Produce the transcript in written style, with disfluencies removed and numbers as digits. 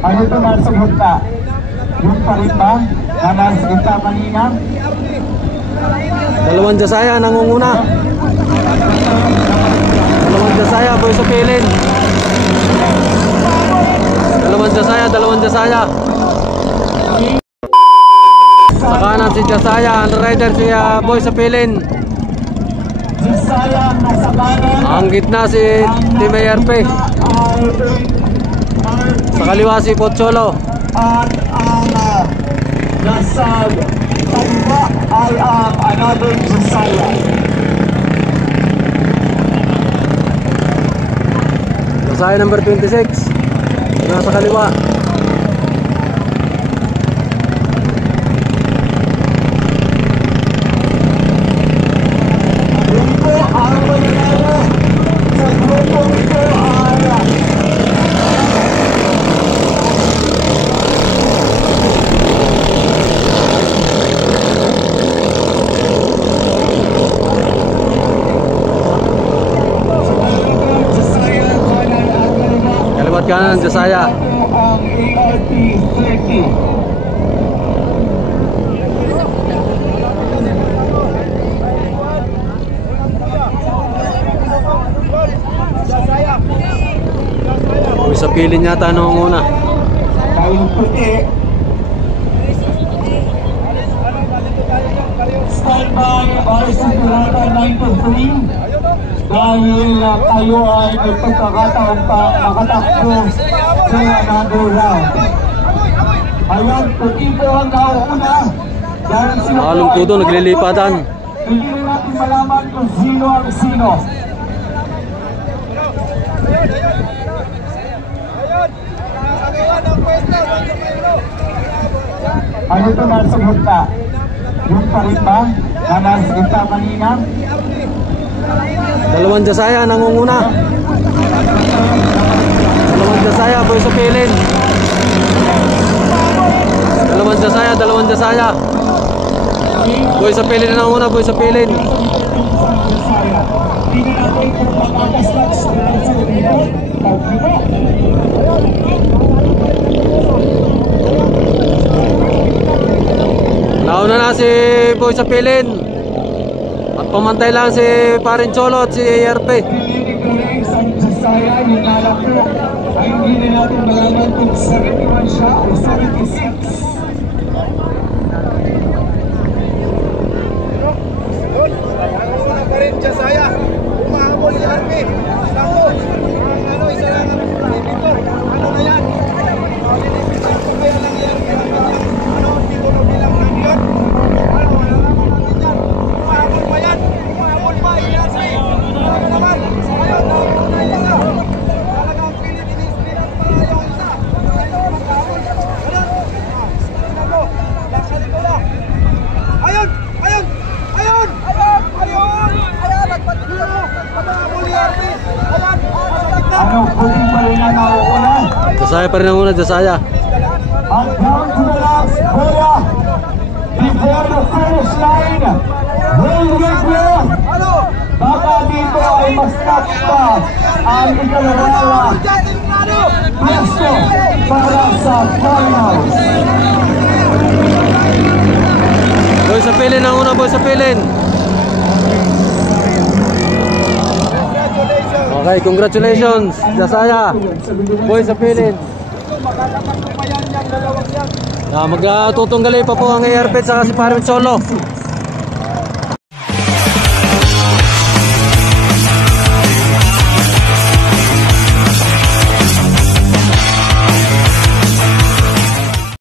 Ano ito nasa gitna? Yung pa rin ba na nasa gitna kanina? Dalawang Jasaya nangunguna. Dalawang Jasaya, boy sa pilin. Dalawang Jasaya. Sa kanan si Jasaya, underrider si boy sa pilin. Jasaya nasa kanan. Ang gitna si Team ARP. Sa kaliwa si Pocholo. At ang nasa kaliwa ay ang another Jasaya. Jasaya number 26. Nasa kaliwa. Ito ang mangyayari sa grupong ito Kaliwat kanan ng Jasaya. ang ARP 30. Boy sa pilin yata nung una. Tayong puti. Standby RC Pirata 93. Dahil tayo ay may pagkakataon pa makatakbo sa another round. Ayun, puti po ang nauuna. Dahil sila Nakalong tudo, naglilipatan. Hindi na natin malaman kung sino ang sino. Ano ito nasa gitna? Yung pa rin ba na nasa gitna kanina? Dalawang Jasaya nangunguna. Dalawang Jasaya, boy sa pilin. Dalawang Jasaya. Boy sa pilin na nangunguna, boy sa pilin. Hindi natin kung makakastats na sa dito. Nauna na si boy sa pilin. At pamantay lang si Parin Cholo at si ARP. Pilinig sa Jasaya, yung nalak po ay hindi na natin malaman kung 71 siya o 76. Jasaya, umahabol si ARP. Tapos, isa lang ang dito. Ano na yan? Kaya lang yan. Dito na bilang lang yun. Wala naman natin yan. Umahabol pa yan. Umahabol pa. ARP. Ano naman? Ayun, na isa. Talagang pinipinis-pinis pa yung isa. Ayun, magkahabol. Ayun. Nasa likod na. Ayun! Ayun! Ayun! Ayun! Ano puti pa rin ang nauuna? Jasaya pa rin ang una, Jasaya. Ang down to the last bola before the finish line. Will Wigwell. Baka dito ay mas pa ang ikalawa pwesto para sa finals. Boy sa pilin ang una, boy sa pilin. Okay, congratulations, Jasaya. Boy sa pilin. Magtutunggali pa po ang ARP at saka si Parin Cholo.